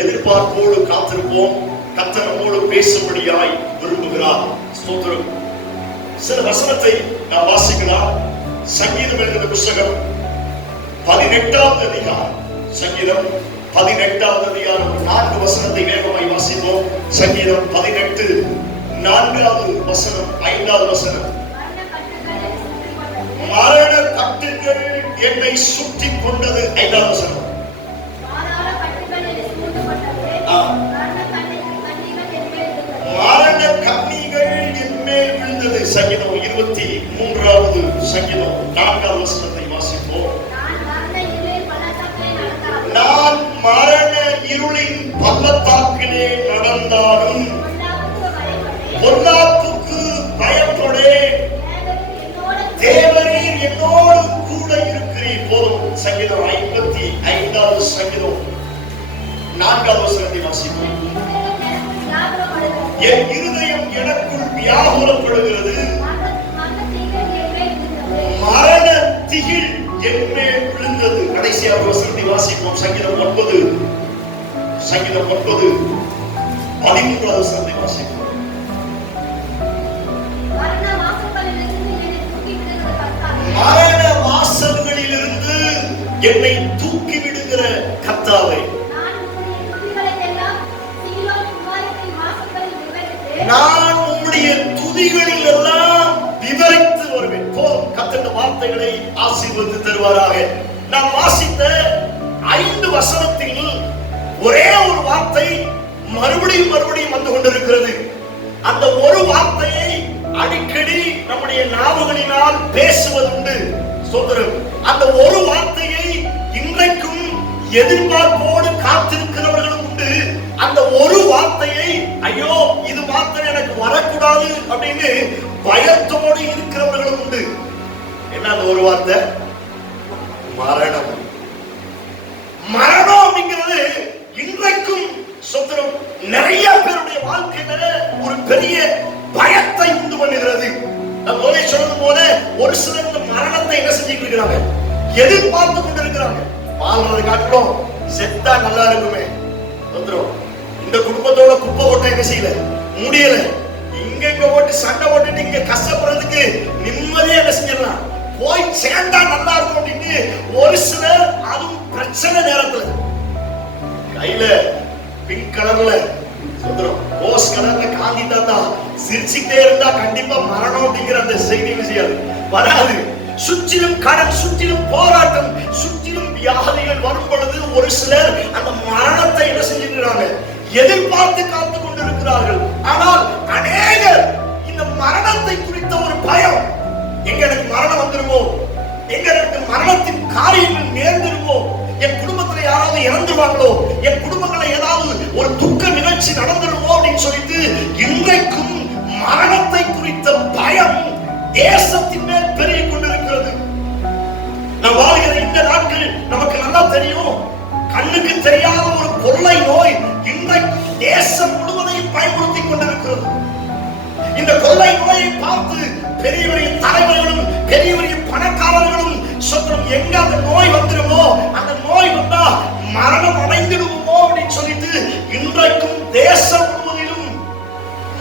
எதிர்பார்ப்போடு காத்திருப்போம். கர்த்தர் நம்மோடு பேசும்படியாய் விரும்புகிறார். ஸ்தோத்திரம். சில வசனத்தை நாம் வாசிக்கலாம். சங்கீதம் என்கிற புத்தகம் 18வது அதிகாரம். சங்கீதம் 18வது அதிகாரம் 4 வசனத்தை வேகமாய் வாசிப்போம். சங்கீதம் 18 4வது வசனம் 5வது வசனம். மரண கட்டுகள் என்னை சுற்றி கொண்டது. 5வது வசனம். மரண கண்ணிகள் என்மேல் விழுந்தது. சங்கீதம் 23வது சங்கீதம் 4வது வசனத்தை வாசிப்போம். நான் மரண இருளின் பள்ளத்தாக்கிலே நடந்தாலும் பொல்லாப்புக்கு பயப்படேன், தேவரீர் என்னோடு கூட இருக்கிறீர். போதும். சங்கீதம் 55வது சங்கீதம் 4வது வசனத்தை வாசிப்போம். என் இருதயம் எனக்குள் வியாகுலப்படுகிறது, மரண திகில் என்மேல் விழுந்தது. கடைசியாக வசனத்தை வாசிப்போம். சங்கீதம் 9 13வது வசனத்தை வாசிப்போம். மரண வாசல்களிலிருந்து என்னை தூக்கி விடுகிற கர்த்தாவே, நான் உம்முடைய துதிகளில் எல்லாம் விவரித்து வருவேன். கர்த்தருடைய வார்த்தைகளை ஆசீர்வதித்து தருவாராக. நாம் வாசித்த 5 வசனத்தில் ஒரே ஒரு வார்த்தை மறுபடியும் வந்து கொண்டிருக்கிறது. அந்த ஒரு வார்த்தையை அடிக்கடி நம்முடைய நாவுகளினால் பேசுவதுண்டு. ஸ்தோத்திரம். அந்த ஒரு வார்த்தையை இன்றைக்கும் எதிர்பார்ப்போடு காத்திருக்கிறவர்களும் உண்டு. அந்த ஒரு வார்த்தையை ஐயோ இது மாத்திரம் எனக்கு வரக்கூடாது அப்படின்னு பயத்தோடு இருக்கிறவர்களும் உண்டு. என்ன அந்த ஒரு வார்த்தை? மரணம். மரணம் அப்படிங்கிறது இன்றைக்கும் ஸ்தோத்திரம் நிறைய பேருடைய வாழ்க்கையில ஒரு பெரிய பயத்தை உண்டு பண்ணுகிறது. நான் முதலே சொன்னது போல ஒரு சிலர் இந்த மரணத்தை என்ன செஞ்சுட்டு இருக்கிறாங்க? எதிர்பார்த்து கொண்டு இருக்கிறாங்க. வாழ்றது காட்டிலும் செத்தா நல்லா இருக்குமே. இந்த குடும்பத்தோட குப்பை ஓட்ட என்ன செய்யல முடியல, இங்க ஓட்டு சண்டை ஓட்டுட்டு இங்க கஷ்டப்படுறதுக்கு நிம்மதியா என்ன செஞ்சிடலாம், போய் சேர்ந்தா நல்லா இருக்கும் அப்படின்னு ஒரு சிலர், அதுவும் பிரச்சனை நேரத்துல கையில பிங்க் கலர்ல ரோஸ் கலர்ல காந்தி தாத்தா சிரிச்சுட்டே இருந்தா கண்டிப்பா மரணம் அப்படிங்கிற அந்த செய்தி செய்யாது வராது. சுற்றிலும் கடன், சுற்றிலும் போராட்டம், சுற்றிலும் வியாதிகள் வரும் பொழுது ஒரு சிலர் அந்த மரணத்தை என்ன செஞ்சிருக்கிறாங்க? எதிர்பார்த்து காத்து கொண்டிருக்கிறார்கள். ஆனால் அநேகர் இந்த மரணத்தை குறித்த ஒரு பயம், எங்க எனக்கு மரணம் வந்துருமோ, எங்க எனக்கு மரணத்தின் காரியங்கள் நேர்ந்துருமோ, என் குடும்பத்துல யாராவது இறந்துருவாங்களோ, என் குடும்பத்துல ஏதாவது ஒரு துக்க நிகழ்ச்சி நடந்துருமோ அப்படின்னு சொல்லிட்டு இன்றைக்கும் மரணத்தை குறித்த பயம் தேசத்தின் மேல் பெருகிக் கொண்டிருக்கிறது. நான் வாழ்கிற இந்த நாட்கள் நமக்கு நல்லா தெரியும். கண்ணுக்கு தெரியாத ஒரு கொள்ளை நோய் இன்றைக்கு தேசம் முழுவதையும் பயன்படுத்திக் கொண்டிருக்கிறது. இந்த கொள்ளை நோயை பார்த்து பெரிய பெரிய தலைவர்களும் பெரிய பெரிய பணக்காரர்களும் சொல்றோம், எங்க அந்த நோய் வந்துருமோ, அந்த நோய் வந்தா மரணம் அடைந்துடுவோமோ அப்படின்னு சொல்லிட்டு இன்றைக்கும் தேசம் முழுவதிலும்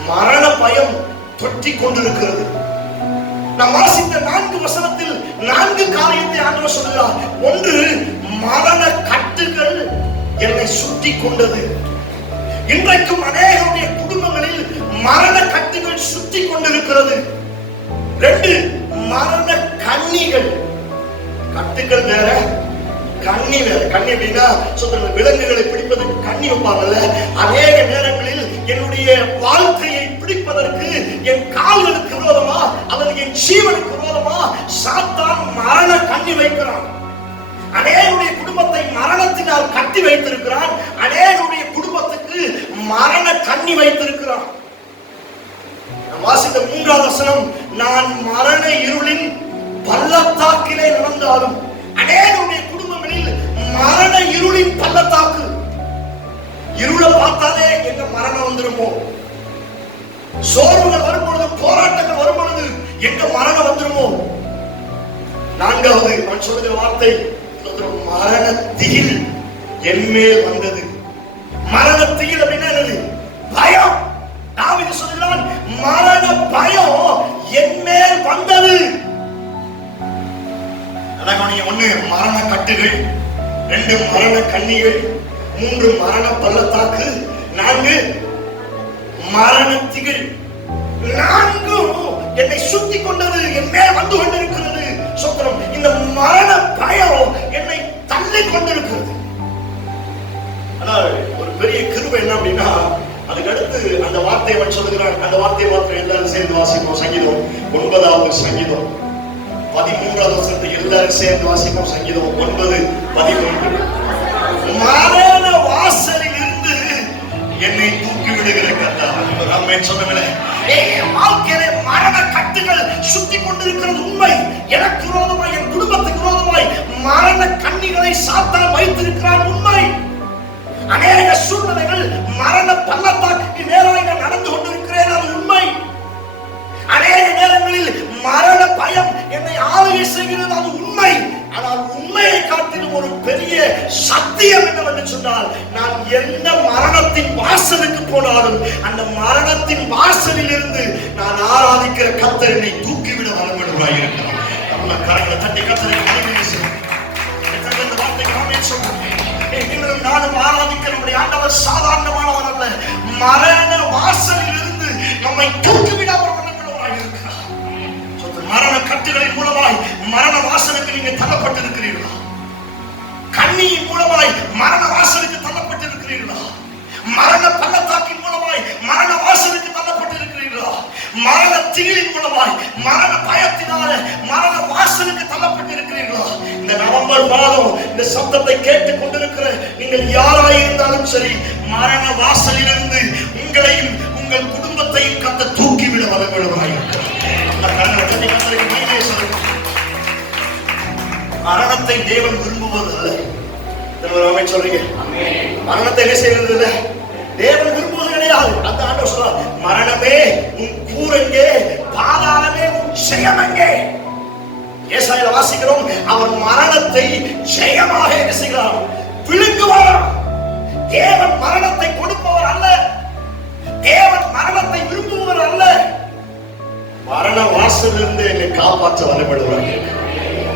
மரண பயம் தொற்றிக் கொண்டிருக்கிறது. நாம் வாசித்த 4 வசனத்தில் 4 காரியத்தை ஆண்டவர் சொல்கிறார். ஒன்று, மரண கட்டுகள் என்னை சுற்றி கொண்டது. இன்றைக்கும் அநேகருடைய குடும்பங்களில் மரண கட்டுகள் சுற்றி கொண்டிருக்கிறது. 2, மரண கண்ணிகள். கட்டுகள் வேற, கண்ணி வேற. கண்ணி அப்படின்னா சொல்ற விலங்குகளை பிடிப்பதற்கு கண்ணி வைப்பாங்கல்ல. அநேக நேரங்களில் என்னுடைய வாழ்க்கையை பிடிப்பதற்கு என் கால்களுக்கு விரோதமா அல்லது என் ஜீவனுக்கு விரோதமா சாத்தான் மரண கண்ணி வைக்கிறான். அநேகருடைய குடும்பத்தை மரணத்தினால் கட்டி வைத்திருக்கிறான். அநேகருடைய குடும்பத்துக்கு மரண கண்ணி வைத்திருக்கிறான். வாசித்த 3வது வசனம், நான் மரண இருளின் பள்ளத்தாக்கிலே நடந்தாலும். அநேகருடைய குடும்பங்களில் மரண இருளின் பள்ளத்தாக்கு. இருளை பார்த்தாலே எங்க மரணம் வந்துருமோ, சோர்வுகள் வரும் பொழுது, போராட்டங்கள் வரும் பொழுது எங்க மரணம் வந்துருமோ. 4வது அவன் சொல்லுகிற வார்த்தை, மரண திகில் என்மேல் வந்தது. மரணத்தில் அப்படின்னா என்னது? பயம். தாவீது சொல்கிறான், மரண பயம் என் மேல் வந்தது. ஒண்ணு மரண கட்டுகள், 2 மரண கண்ணிகள், 3 மரண பள்ளத்தாக்கு, 4 மரணத்திகள். 4 என்னை சுத்தி கொண்டது, என் மேல் வந்து கொண்டிருக்கிறது. சொந்தம் இந்த மரண பயம் என்னை தள்ளி கொண்டிருக்கிறது. ஆனால் ஒரு பெரிய கிருபை என்ன அப்படின்னா, அதுக்கு அடுத்து அந்த வார்த்தையை அவன் சொல்லுகிறான். அந்த வார்த்தையை மாத்திரம் எல்லாரும் சேர்ந்து வாசிப்போம். சங்கீதம் 9வது சங்கீதம் 13வது வசனத்தை எல்லாரும் சேர்ந்து வாசிப்போம். சங்கீதம் 9:13. மரண வாசலில் இருந்து என்னை தூக்கி விடுகிற கர்த்தர். ஆமென் சொல்லுங்களேன். என் வாழ்க்கையிலே மரண கட்டுகள் சுத்தி கொண்டிருக்கிறது உண்மை. எனக்கு விரோதமாய், என் குடும்பத்துக்கு விரோதமாய் மரண கண்ணிகளை சாத்தான் வைத்திருக்கிறான் உண்மை. அநேக சூழ்நிலைகள் மரண பள்ளத்தாக்கு நேராக நடந்து கொண்டிருக்கிறேன், அது உண்மை. அநேக நேரங்களில் மரண பயம் என்னை ஆளுகை செய்கிறது, அது உண்மை. ஆனால் உண்மையை காட்டிலும் ஒரு பெரிய சத்தியம் என்னவென்று சொன்னால், நான் எந்த மரணத்தின் வாசலுக்கு போனாலும் அந்த மரணத்தின் வாசலில் இருந்து நான் ஆராதிக்கிற கர்த்தர் என்னை தூக்கிவிட வரவிடுவாய் இருக்கிறார். நம்ம கரங்களை தட்டி கர்த்தரை நானும் ஆராதிக்கிற நம்முடைய ஆண்டவர் சாதாரணமானவர் அல்ல. மரண வாசலில் இருந்து நம்மை தூக்கிவிட வரவிடுவாய் இருக்கிறார். மரண கட்டுகளின் மூலமாய் மரண வாசலுக்கு நீங்க தள்ளப்பட்டிருக்கிறீர்களா? கண்ணியின் மூலமாய் மரண வாசலுக்கு தள்ளப்பட்டிருக்கிறீர்களா? மரண பள்ளத்தாக்கின் மூலமாய் மரண வாசலுக்கு தள்ளப்பட்டிருக்கிறீர்களா? மரண திகிலின் மூலமாய் மரண பயத்தினால மரண வாசலுக்கு தள்ளப்பட்டிருக்கிறீர்களா? இந்த நவம்பர் மாதம் இந்த சத்தத்தை கேட்டுக் கொண்டிருக்கிற நீங்கள் யாராயிருந்தாலும் சரி, மரண வாசலிலிருந்து உங்களையும் உங்கள் குடும்பத்தையும் கர்த்தர் தூக்கிவிட வரவிடுவாய். மரணத்தை தேவன் விரும்புவதில்லை. சொல்றீங்க, மரணத்தை என்ன செய்வது இல்லை, தேவன் விரும்புவது கிடையாது. அந்த ஆண்டவர் சொல்றார், மரணமே உன் கூரெங்கே, பாதாளமே உன் ஜெயமெங்கே. ஏசாயால வாசிக்கிறோம், அவர் மரணத்தை ஜெயமாக என்ன செய்கிறார், விழுங்குவார். தேவன் மரணத்தை கொடுப்பவர் அல்ல, தேவன் மரணத்தை விரும்புவர் அல்ல. மரண வாசலிருந்து என்னை காப்பாற்ற வரப்படுவாங்க.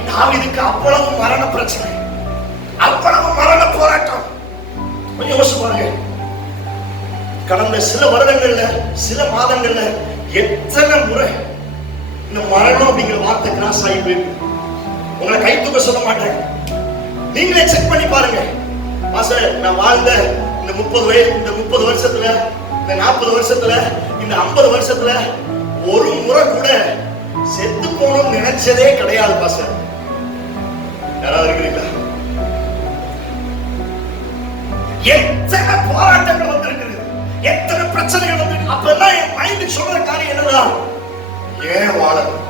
தாவீதுக்கு அவ்வளவு மரண பிரச்சனை, அவ்வளவு மரண போராட்டம். கொஞ்சம் யோசிச்சு பாருங்க, கடந்த சில வருடங்கள்ல, சில மாதங்கள்ல எத்தனை முறை இந்த மரணம் அப்படிங்கிற வார்த்தை கிராஸ் ஆகி போயிருக்கு. உங்களை கை தூக்க சொல்ல மாட்டேன், நீங்களே செக் பண்ணி பாருங்க. பாஸ்டர், நான் வாழ்ந்த இந்த 30 வருஷத்துல, இந்த 40 வருஷத்துல, இந்த 50 வருஷத்துல ஒரு முறை கூட செத்து போகணும் நினைச்சதே கிடையாது. பாஸ்டர், யாராவது இருக்கிறீங்களா? எத்தனை போராட்டங்கள் வந்திருக்கிறது, எத்தனை பிரச்சனைகள் வந்திருக்கு. அப்பெல்லாம் என் மைண்ட் சொல்ற காரியம் என்னதான், ஏன் வாழணும்,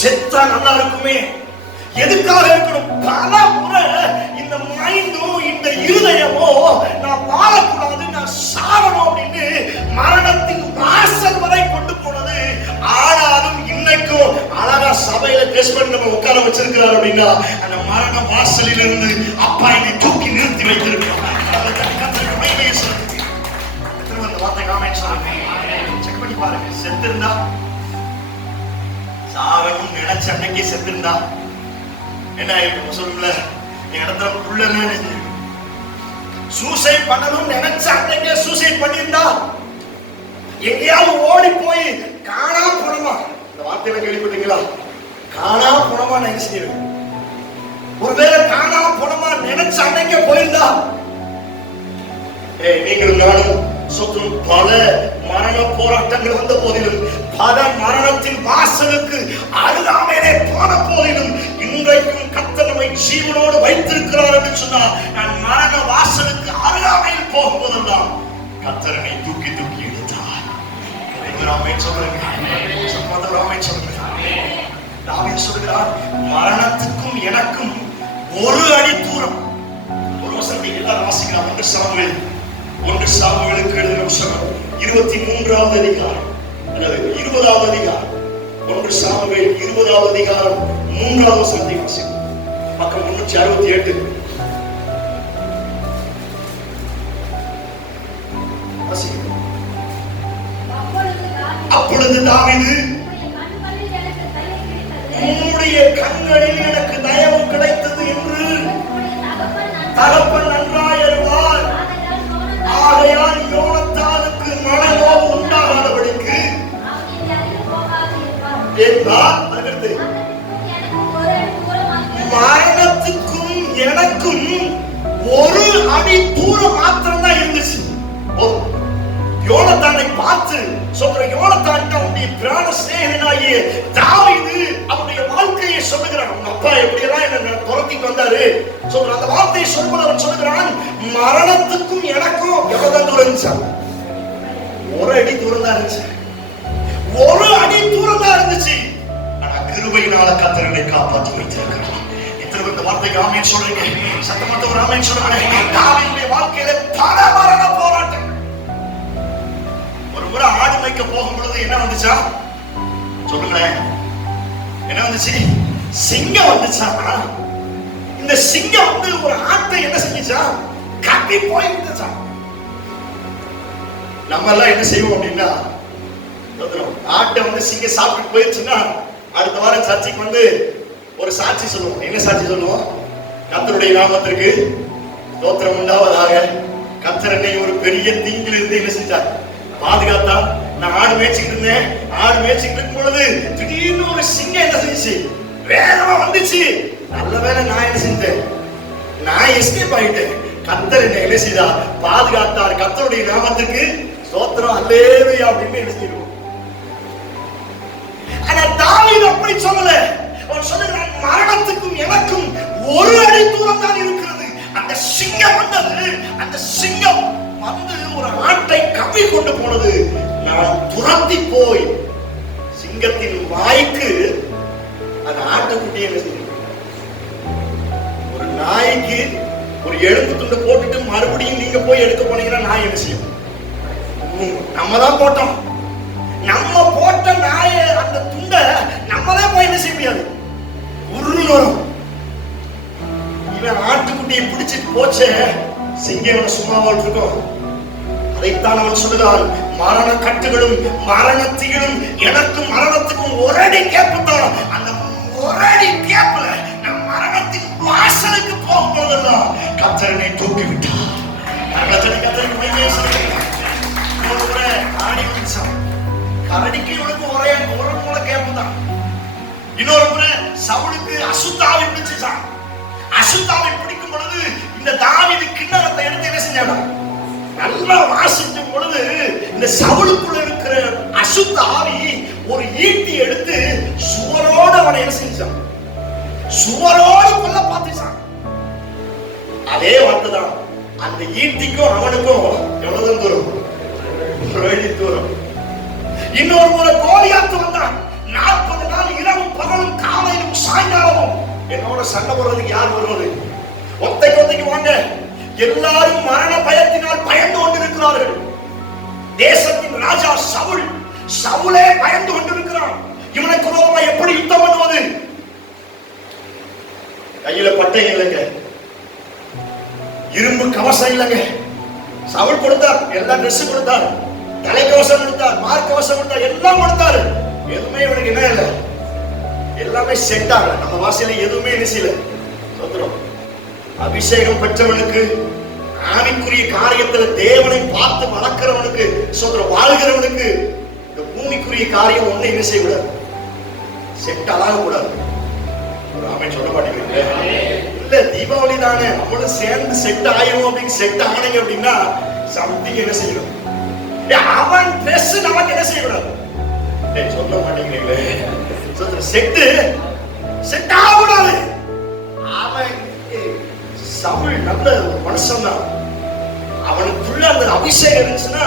செத்தா நல்லா இருக்குமே, எதுக்காக இருக்கணும். பல முறை இந்த மைண்டும் இந்த இருதயமோ நான் வாழக்கூடாது, நான் சாகணும் அப்படின்னு மரணத்தின் வாசல் வரை கொண்டு போனது. ஆனாலும் இன்னைக்கும் அழகா சபையில டெஸ்ட் பண்ணி நம்ம உட்கார வச்சிருக்கிறார் அப்படின்னா, அந்த மரண வாசலில் இருந்து அப்பா என்னை தூக்கி நிறுத்தி வைத்திருக்கிறார். செக் பண்ணி பாருங்க. செத்திருந்தா, சாகணும் நினைச்ச அன்னைக்கு செத்திருந்தா என்ன ஆயிடும் சொல்லுங்கள. என் இடத்துல புள்ள சூசைட் பண்ணணும் நினைச்ச அன்னைக்கே சூசைட் பண்ணியிருந்தா, எங்கேயாவது ஓடி போய் காணாம போனோமா, இந்த வார்த்தையில கேள்விப்பட்டீங்களா? காணாம போனோமா நினைச்சு, ஒருவேளை காணாம போனோமா நினைச்ச அன்னைக்கே போயிருந்தா, நீங்கள் நானும் சொத்தும் பல மரண போராட்டங்கள் வந்த போதிலும், பல மரணத்தின் வாசலுக்கு அருகாமையிலே போன போதிலும், இன்றைக்கும் கர்த்தர் நம்மை ஜீவனோடு வைத்திருக்கிறார் என்று சொன்னார். நான் மரண வாசலுக்கு அருகாமையில் போகும்போதெல்லாம் கர்த்தரனை தூக்கி தூக்கி எடுத்தார். சொல்கிறார், மரணத்துக்கும் எனக்கும் ஒரு அடி தூரம். ஒரு வசனத்தை எல்லாரும் வாசிக்கிறார். 1 சாமுவேலுக்கு எழுதின புத்தகம் 23வது அதிகாரம், 20வது அதிகாரம், 1 சாமுவேல் 20வது அதிகாரம் 3வது வசனத்தை வாசிப்போம். பக்கம் 368. எனக்கும் ஒரு அடி தூரம் மாத்திரம் தான் இருந்துச்சு. யோனத்தானை பார்த்து சொல்ற யோனத்தான் அவனுடைய பிராண சிநேகிதனாகிய தாவீது அவனுடைய வாழ்க்கையை சொல்லுகிறான். உங்க அப்பா எப்படியெல்லாம் என்ன துரத்திட்டு வந்தாரு சொல்ற அந்த வார்த்தையை சொல்லும்போது அவன் சொல்லுகிறான், மரணத்துக்கும் எனக்கும் எவ்வளவுதான் தூரம் இருந்துச்சா? ஒரு அடி தூரம் தான் இருந்துச்சு. ஒரு அடி தூரம் தான் இருந்துச்சு. ஆனா கிருபையினால கர்த்தர் என்னை காப்பாற்றி வைத்திருக்கிறார். இத்தனை இந்த வார்த்தைக்கு ஆமென் சொல்றீங்க. சத்தமத்த ஒரு ஆமென் சொல்றாங்க. தாவீதுடைய வாழ்க்கையில பல மரண போராட்டம். ஒரு முறை ஆடு மேய்க்க போகும் பொழுது என்ன வந்துச்சா சொல்லுங்களேன்? என்ன வந்துச்சு? சிங்கம் வந்துச்சா. இந்த சிங்கம் வந்து ஒரு ஆட்டை என்ன செஞ்சுச்சா? கட்டி போயிருந்துச்சா. நம்ம எல்லாம் என்ன செய்வோம் அப்படின்னா, ஆட்டை வந்து சிங்கம் சாப்பிட்டு போயிருச்சுன்னா அடுத்த வாரம் சர்ச்சைக்கு வந்து ஒரு சாட்சி சொல்லுவோம். என்ன சாட்சி சொல்லுவோம்? கர்த்தருடைய நாமத்திற்கு ஸ்தோத்திரம் உண்டாவதாக. கர்த்தர் என்னை ஒரு பெரிய தீங்கில் இருந்து என்ன செஞ்சார்? பாதுகாத்தா. நான் ஆடு மேய்ச்சிக்கிட்டு இருந்தேன். ஆடு மேய்ச்சிக்கிட்டு இருக்கும் பொழுது திடீர்னு ஒரு சிங்கம் என்ன செஞ்சுச்சு? வேகமா வந்துச்சு. நல்ல வேளை நான் என்ன செஞ்சேன்? நான் எஸ்கேப் ஆயிட்டேன். கர்த்தர் என்னை என்ன செய்தா? பாதுகாத்தார். கர்த்தருடைய நாமத்துக்கு ஸ்தோத்திரம் அல்லேலூயா அப்படின்னு என்ன செய்வோம். ஆனா தாவீது அப்படி சொல்லல. அவன் சொல்லுகிறான், மரணத்துக்கும் எனக்கும் ஒரு அடி தூரம் தான் இருக்கிறது. அந்த சிங்கம் வந்தது. அந்த சிங்கம் வந்து ஒரு ஆட்டை கவ்வி கொண்டு போனது. நான் துரத்தி போய் சிங்கத்தின் வாய்க்கு அந்த ஆட்டுக்குட்டி என்ன செய்யும்? ஒரு நாய்க்கு ஒரு எலும்பு துண்டை போட்டுட்டு மறுபடியும் நீங்க போய் எடுக்க போனீங்கன்னா நாய் என்ன செய்யும்? நம்ம தான் போட்டோம். நம்ம போட்ட நாய அந்த துண்டை நம்மளே போய் என்ன செய்ய முடியாது? உருளும். இவன் ஆட்டுக்குட்டியை பிடிச்சிட்டு போச்சே, சிங்கம் சும்மாவா இருக்கும்? அதைத்தான் அவன் சொல்லுகிறான், மரண கட்டுகளும் மரணத்திலும் எனக்கும் மரணத்துக்கும் ஒரு அடி கேப்பு தான். அந்த ஒரு அடி கேப்புல நம் மரணத்தின் வாசலுக்கு போகும்போதெல்லாம் கர்த்தரை தூக்கி விட்டார். கர்த்தருக்கு மகிமை செலுத்துங்கள். ஒரு முறை ஆடி வந்துச்சான். கரடிக்கு இவனுக்கு ஒரே ஒரு மூல கேப்பு தான். இன்னொரு முறை சவுலுக்கு அசுத்தாவை பிடிச்சான். அசுத்தாவை பிடிக்கும் பொழுது இந்த தாவீது கிண்ணறத்தை எடுத்து என்ன செஞ்சானா? நல்லா வாசிக்கும் பொழுது இந்த சவுலுக்குள்ள இருக்கிற அசுத்த ஆவி ஒரு ஈட்டி எடுத்து சுவரோடு அவனை என்ன செஞ்சான்? சுவரோடு கொல்ல பார்த்துச்சான். அதே வார்த்தை தான். அந்த ஈட்டிக்கும் அவனுக்கும் எவ்வளவு தூரம்? ஒரு அடி தூரம். இன்னொரு முறை கோலியாத்து வந்தான். 40 நாள் இரவும் பகலும் காலையிலும் சாயங்காலமும் என்னோட சண்டை போடுறதுக்கு யார் வருவது? ஒத்தைக்கு வாங்க. எல்லாரும் மரண பயத்தினால் பயந்து கொண்டிருக்கிறார்கள். தேசத்தின் ராஜா சவுல், சவுலே பயந்து கொண்டிருக்கிறான். இவனுக்கு விரோதமா எப்படி யுத்தம் பண்ணுவது? கையில பட்டை இல்லைங்க, இரும்பு கவசம் இல்லைங்க. சவுல் கொடுத்தார், எல்லா ட்ரெஸ் கொடுத்தார், தலைக்கவசம் கொடுத்தார், மார்க்கவசம் கொடுத்தார், எல்லாம் கொடுத்தாரு. எதுவுமே இவனுக்கு என்ன இல்லை? எல்லாமே செட் ஆகல. நம்ம வாசையில எதுவுமே என்ன செய்யல. சொல்றோம், அபிஷேகம் பெற்றவனுக்கு, ஆவிக்குரிய காரியத்துல தேவனை பார்த்து வளர்க்கிறவனுக்கு, சொல்ற வாழ்கிறவனுக்கு இந்த பூமிக்குரிய காரியம் ஒண்ணு என்ன செய்யக்கூடாது? செட் ஆக கூடாது. ஆமென் சொல்ல மாட்டேங்கிறீங்க? இல்ல, தீபாவளி தானே, நம்மளும் சேர்ந்து செட் ஆயிரும் அப்படின்னு செட் ஆனீங்க அப்படின்னா சம்திங் என்ன செய்யணும்? அவன் ட்ரெஸ் நமக்கு என்ன செய்யக்கூடாது? சொல்ல மாட்டேங்கிறீங்களே. செட்டு செட் ஆகக்கூடாது. அவன் சவுல் நல்ல ஒரு மனுஷன் தான். அவனுக்குள்ள அந்த அபிஷேகம் இருந்துச்சுன்னா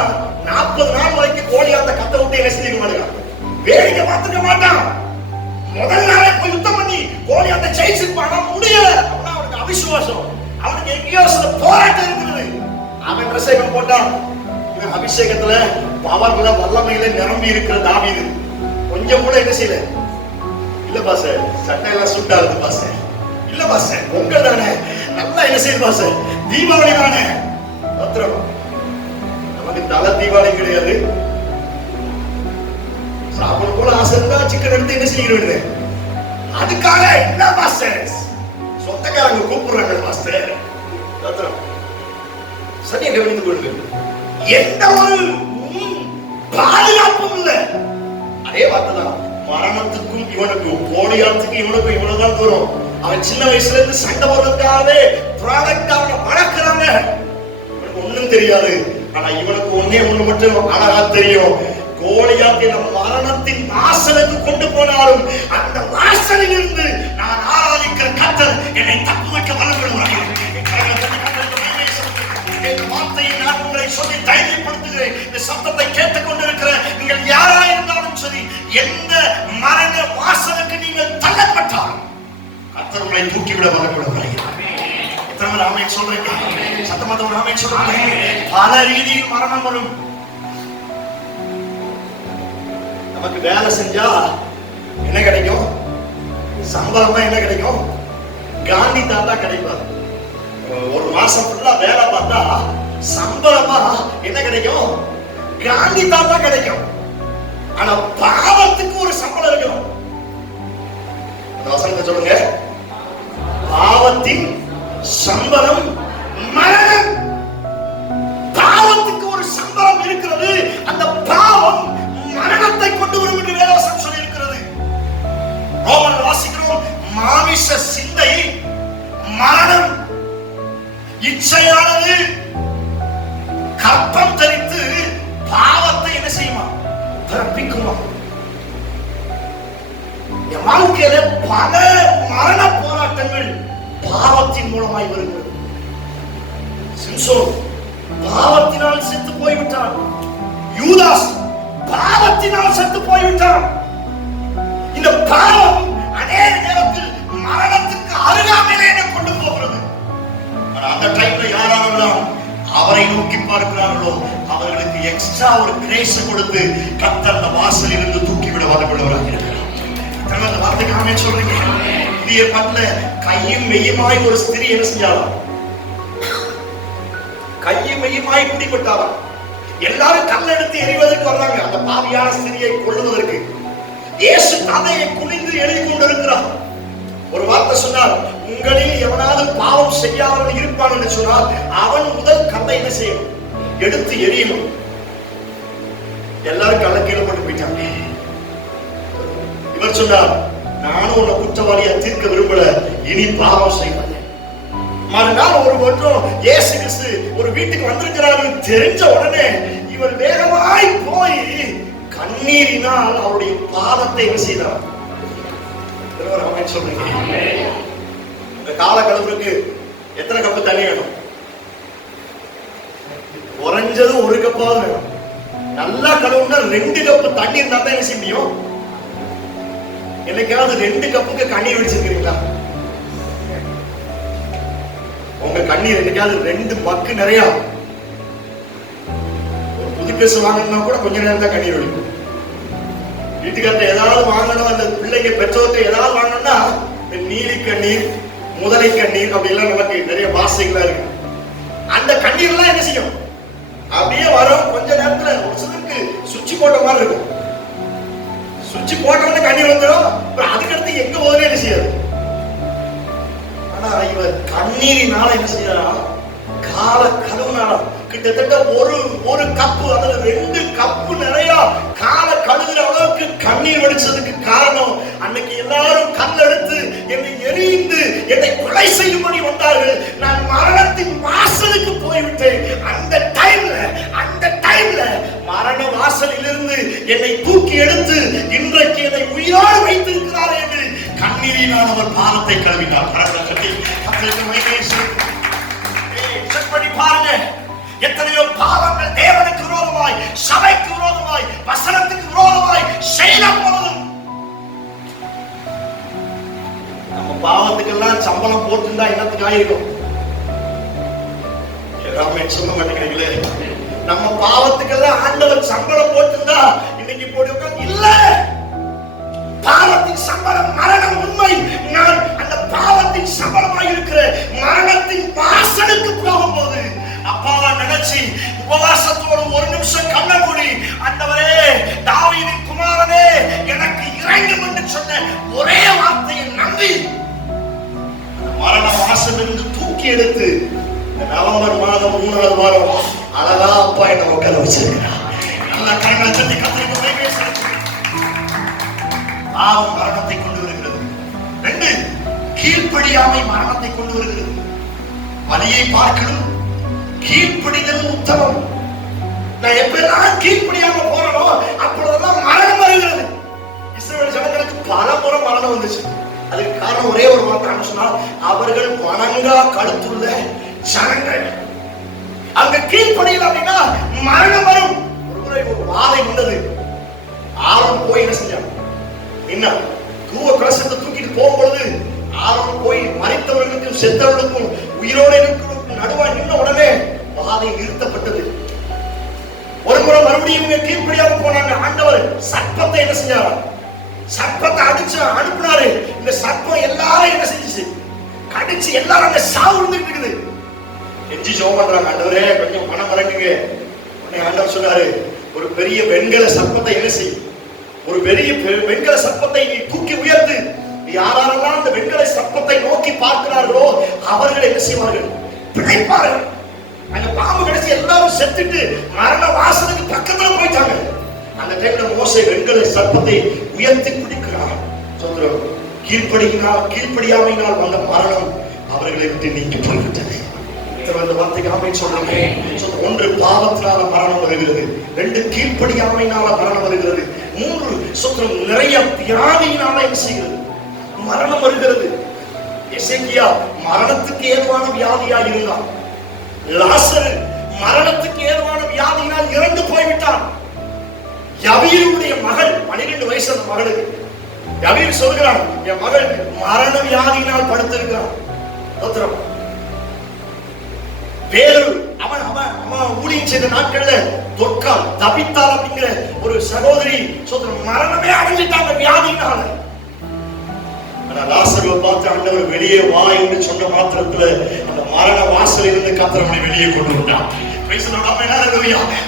40 நாள் வரைக்கும் கோலியாத்த கத்த விட்டு என்ன செஞ்சிருக்க மாட்டான்? வேடிக்கை பார்த்துக்க மாட்டான். முதல் நாளே போய் யுத்தம் பண்ணி கோலியாத்த ஜெயிச்சிருப்பானா? முடியல. அவனா அவனுக்கு அவிசுவாசம், அவனுக்கு எங்கேயோ சில போராட்டம் இருக்கிறது. அவன் ட்ரெஸ் போட்டான். அபிஷேகத்துல பவர்ல வல்லமையில நிரம்பி இருக்கிற தாவீது கொஞ்சம் கூட என்ன செய்யல. இல்ல பாச, சட்டை எல்லாம் சுட்டாது பாச. இல்ல பாச, பொங்கல் தானே, நல்லா என்ன செய்யுது பாச, தீபாவளி தானே. பத்திரம் நமக்கு தலை தீபாவளி கிடையாது. சாப்பிட போல ஆசை இருந்தா சிக்கன் எடுத்து என்ன செய்யறது? அதுக்காக என்ன பாஸ்டர், சொந்தக்காரங்க கூப்பிடுறாங்க பாஸ்டர். பத்திரம் சரியா கவனித்து கொள்ளுங்கள். எந்த ஒரு பாதுகாப்பும் இல்லை. அதே வார்த்தைதான், மரணத்துக்கும் இவனுக்கும், கோலியாத்துக்கும் இவனுக்கும் இவ்வளவுதான் தூரம். அவன் சின்ன வயசுல இருந்து சண்டை போடுறதுக்காகவே ப்ராடக்ட் அவனை வளர்க்கிறாங்க. ஒண்ணும் தெரியாது. ஆனா இவனுக்கு ஒண்ணே ஒண்ணு மட்டும் அழகா தெரியும். கோலியாத்தை மரணத்தின் வாசலுக்கு கொண்டு போனாலும் அந்த வாசலில் இருந்து நான் ஆராதிக்கிற கர்த்தர் என்னை தப்பு வைக்க வல்லவராக. இந்த வார்த்தையை நான் உங்களை சொல்லி தைரியப்படுத்துகிறேன். இந்த சத்தத்தை கேட்டுக் கொண்டிருக்கிற நீங்கள் யாரா இருந்தாலும் சரி, எந்த மரண வாசலுக்கு நீங்கள் தள்ளப்பட்டாலும் கர்த்தர் உங்களை தூக்கிவிட வல்லவராக. எத்தனை ஆமென் சொல்றீங்க? சத்தமாக ஆமென் சொல்றீங்க. பல ரீதியில் மரணம் வரும். நமக்கு வேலை செஞ்சா என்ன கிடைக்கும்? சம்பளமா என்ன கிடைக்கும்? காந்தி தாத்தா கிடைப்பாரு. ஒரு மாசம் ஃபுல்லா வேலை பார்த்தா சம்பளமா என்ன கிடைக்கும்? காந்தி தாத்தா கிடைக்கும். ஆனா பாவத்துக்கு ஒரு சம்பளம் இருக்கணும். அந்த வசனத்தை சொல்லுங்க. பாவத்தின் சம்பளம் மரணம். பாவத்துக்கு ஒரு சம்பளம் இருக்கிறது. அந்த பாவம் மரணத்தை கொண்டு வரும் என்று வேதவசனம் சொல்லி இருக்கிறது. ரோமன் வாசிக்கிறோம். மாமிச சிந்தை மரணம், இச்சையானது கற்பம் தரித்து பாவத்தை என்ன செய்யுமா? பிறப்பிக்குமா? என் வாழ்க்கையில பல மரண போராட்டங்கள் பாவத்தின் மூலமாய் வருகிறது. சிம்சோன் பாவத்தினால் செத்து போய்விட்டான். யூதாஸ் பாவத்தினால் செத்து போய்விட்டான். இந்த பாவம் அநேக நேரத்தில் மரணத்துக்கு அருகாமையிலே கொண்டு போகிறது. அந்த டைம்ல யாரெல்லாம் அவரை நோக்கி பார்க்கிறார்களோ அவர்களுக்கு எக்ஸ்ட்ரா ஒரு கிரேஸ் கொடுத்து கர்த்தர் அந்த வாசலில் இருந்து தூக்கிவிட வல்லவராக இருக்கிறார். அந்த வார்த்தைக்கு ஆமென் சொல்றீங்க? புதிய பட்ல கையும் மெய்யுமாய் ஒரு ஸ்திரீ என்ன செஞ்சாலும், கையும் மெய்யுமாய் பிடிபட்டாலும் எல்லாரும் கல் எடுத்து எறிவதற்கு வர்றாங்க அந்த பாவியான ஸ்திரியை கொல்லுவதற்கு. இயேசு தலையை குனிந்து எழுதி கொண்டிருக்கிறார். ஒரு வார்த்தை சொன்னார், உங்களில் எவனாவது பாவம் செய்யாதவன் இருப்பான் என்று சொன்னால் அவன் முதல் கல்லை என்ன செய்யணும்? எடுத்து எறியணும். எல்லாரும் கல்ல கீழே போட்டு போயிட்டாங்க. இவர் சொன்னார், நானும் உன்னை குற்றவாளியா தீர்க்க விரும்பல, இனி பாவம் செய்வாங்க. மறுநாள் ஒரு ஒன்றும் இயேசு கிறிஸ்து ஒரு வீட்டுக்கு வந்திருக்கிறாரு தெரிஞ்ச உடனே இவர் வேகமாய் போய் கண்ணீரினால் அவருடைய பாதத்தை என்ன செய்தார்? சொல்றீங்க. இந்த கால கழுவுக்கு எத்தனை கப்பு தண்ணி வேணும்? குறைஞ்சது ஒரு கப்பாவது வேணும். நல்லா கழுவுனா 2 கப்பு தண்ணி இருந்தா தான் என்ன செய்ய முடியும்? என்னைக்காவது 2 கப்புக்கு கண்ணீர் வச்சிருக்கீங்களா? உங்க கண்ணீர் என்னைக்காவது 2 மக்கு நிறைய? ஒரு புது ட்ரெஸ் வாங்கணும்னா கூட கொஞ்ச நேரம் தான் கண்ணீர் வலிக்கும். வீட்டுக்கார்ட்ட ஏதாவது வாங்கணும், அந்த பிள்ளைங்க பெற்றோர்கிட்ட ஏதாவது வாங்கணும்னா நீலி கண்ணீர், முதலை கண்ணீர் அப்படி எல்லாம் நமக்கு நிறைய பாசைகளா இருக்கு. அந்த கண்ணீர் எல்லாம் என்ன செய்யும்? அப்படியே வரும். கொஞ்ச நேரத்துல ஒரு சிலருக்கு சுவிட்ச் போட்ட மாதிரி இருக்கும். சுவிட்ச் போட்டவொடனே கண்ணீர் வந்துடும். அதுக்கடுத்து எங்க போதுன்னு என்ன செய்யாது. ஆனா இவர் கண்ணீரினால என்ன செய்யறான்? கால கழுவுனாலும் கிட்டத்தட்ட ஒரு கப்பு அல்லது 2 கப்பு நிறைய கால கழுவுற அளவுக்கு கண்ணீர் வடிச்சதுக்கு காரணம், அன்னைக்கு எல்லாரும் கல் எடுத்து என்னை எரிந்து என்னை கொலை செய்யும்படி வந்தார்கள். நான் மரணத்தின் வாசலுக்கு போய்விட்டேன். அந்த டைம்ல மரண வாசலில் இருந்து என்னை தூக்கி எடுத்து இன்றைக்கு என்னை உயிரோடு வைத்திருக்கிறார் என்று கண்ணீரினால் அவர் பாதத்தை கழுவினார். பாருங்க, எத்தனையோ பாவங்கள் தேவனுக்கு விரோதமாய், சபைக்கு விரோதமாய், வசனத்துக்கு விரோதமாய் செய்யலாம் போதும். நம்ம பாவத்துக்கெல்லாம் சம்பளம் போட்டுருந்தா என்னத்துக்கு ஆயிருக்கும்? எல்லாமே சொல்ல மாட்டேங்கிறீங்களே. நம்ம பாவத்துக்கெல்லாம் ஆண்டவர் சம்பளம் போட்டுருந்தா இன்னைக்கு போட்டு இல்ல. பாவத்தின் சம்பளம் மரணம். உண்மை. நான் அந்த பாவத்தின் சம்பளமாய் இருக்கிற மரணத்தின் வாசலுக்கு போகும்போது அப்பாவை நினைச்சு உபவாசத்தோடு ஒரு நிமிஷம் கண்ண மூடி, ஆண்டவரே தாவீதின் குமாரனே எனக்கு இறங்கும் என்று சொன்ன ஒரே வார்த்தையை நம்பி மரண வாசலிருந்து தூக்கி எடுத்து நவம்பர் மாதம் 3வது வாரம் அழகா அப்பா என்ன உட்கார வச்சிருக்கிறார். நல்லா கரங்களை தட்டி கத்திரிக்க பாவம் மரணத்தை கொண்டு வருகிறது. 2 கீழ்ப்படி கீழ்ப்படியாமை மரணத்தை கொண்டு வருகிறது. வலியை பார்க்கணும், கீழ்ப்படிதல் உத்தமம். நான் எப்பெல்லாம் கீழ்ப்படியாம போறனோ அப்பொழுதெல்லாம் மரணம் வருகிறது. இஸ்ரவேல் ஜனங்களுக்கு பல முறை மரணம் வந்துச்சு. அதுக்கு காரணம் ஒரே ஒரு வார்த்தை சொன்னா, அவர்கள் வணங்கா கழுத்துள்ள ஜனங்கள். அங்க கீழ்ப்படியல அப்படின்னா மரணம் வரும். ஒரு முறை ஒரு வாதை வந்தது. ஆரோன் போய் என்ன செஞ்சான்? என்ன தூவ கலசத்தை தூக்கிட்டு போகும்பொழுது ஆரோன் போய் மரித்தவர்களுக்கும் செத்தவர்களுக்கும் உயிரோடு இருக்கிறவர்களுக்கும் நடுவாய் நின்ன உடனே வாதை நிறுத்தப்பட்டது. ஒரு முறை மறுபடியும் கீழ்ப்படியாம போனாங்க. ஆண்டவர் சர்ப்பத்தை என்ன செஞ்சாரா? சர்ப்பத்தை அடிச்சு அனுப்புனாரு. இந்த சர்ப்பம் எல்லாரும் என்ன செஞ்சிச்சு? கடிச்சு எல்லாரும் அங்க சாவு இருந்துட்டு இருக்குது. எஞ்சி ஜெபம் பண்றாங்க, ஆண்டவரே கொஞ்சம் மனம் இறங்குங்க. உடனே ஆண்டவர் சொன்னாரு, ஒரு பெரிய வெண்கல சர்ப்பத்தை என்ன செய்யும்? ஒரு பெரிய வெண்கல சர்ப்பத்தை நீ தூக்கி உயர்த்து. யாரெல்லாம் அந்த வெண்கல சர்ப்பத்தை நோக்கி பார்க்கிறார்களோ அவர்கள் என்ன செய்வார்கள்? பிழைப்பார்கள். அந்த பாம்பு கடிச்சு எல்லாரும் செத்துட்டு மரண வாசலுக்கு பக்கத்துல போயிட்டாங்க. அந்த டைம்ல மோசே வெண்கல சர்ப்பத்தை உயர்த்தி பிடிக்கிறார். சொல்றோம், கீழ்ப்படியாமையினால் வந்த மரணம் அவர்களை விட்டு நீங்கி போய்விட்டது. இந்த வார்த்தைக்கு ஆமென் சொல்றாங்க. ஒன்று, பாவத்தினால மரணம் வருகிறது. ரெண்டு, கீழ்ப்படியாமையினால மரணம் வருகிறது. மூன்று, சொல்றோம், நிறைய வியாதியினால என்ன செய்கிறது? மரணம் வருகிறது. எசேக்கியா மரணத்துக்கு ஏதுவான வியாதியா இருந்தான். லாசரு மரணத்துக்கு ஏதுவான வியாதியினால் இறந்து போய்விட்டான். யவீருடைய மகள், 12 வயசு அந்த மகளுக்கு, யவீர் சொல்கிறான், என் மகள் மரண வியாதியினால் படுத்திருக்கிறான். வேறு அவன் ஊழியம் செய்த நாட்கள்ல தொற்கால் தபித்தால் அப்படிங்கிற ஒரு சகோதரி மரணமே அடைஞ்சிட்டாங்க வியாதியினால. ஆனா லாசருவை பார்த்து ஆண்டவர் வெளியே வா என்று சொன்ன மாத்திரத்துல அந்த மரண வாசலில் இருந்து கர்த்தர் வெளியே கொண்டு வந்தார்.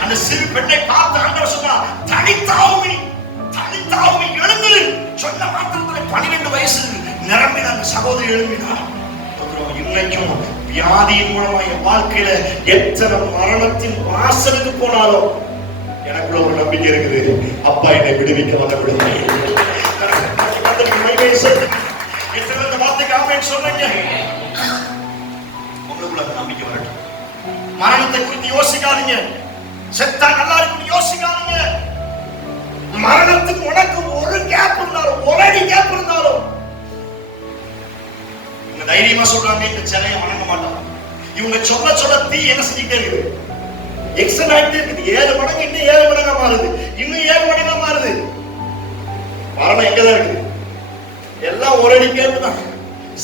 அந்த சிறு பெண்ணை பார்த்து ஆண்டவர் சொன்னார், தனித்தாவுமி எழுந்து சொன்ன மாத்திரத்துல 12 வயசு நிரம்பின அந்த சகோதரி எழும்பினார். இன்னைக்கும் வியாதியின் மூலமா என் வாழ்க்கையில எத்தனை மரணத்தின் வாசலுக்கு போனாலும் எனக்குள்ள ஒரு நம்பிக்கை இருக்குது, அப்பா என்னை விடுவிக்க வந்த விடுதலை. உங்களுக்குள்ள நம்பிக்கை வரட்டும். மரணத்தை குறித்து யோசிக்காதீங்க. செத்தா நல்லா இருக்குன்னு யோசிக்காதீங்க. மரணத்துக்கு உனக்கு ஒரு கேப் இருந்தாலும், ஒரு அடி கேப் இருந்தாலும் இவங்க தைரியமா சொல்றாங்க, இந்த சிலையை வணங்க மாட்டோம். இவங்க சொல்ல சொல்ல தீ என்ன செஞ்சுட்டே இருக்குது? எக்ஸ்டன் ஆகிட்டே இருக்குது. 7 மடங்கு இன்னும் 7 மடங்கா மாறுது, இன்னும் 7 மடங்கா மாறுது. மரணம் எங்கதான் இருக்குது? எல்லாம் ஒரு அடி கேப்பு தான்,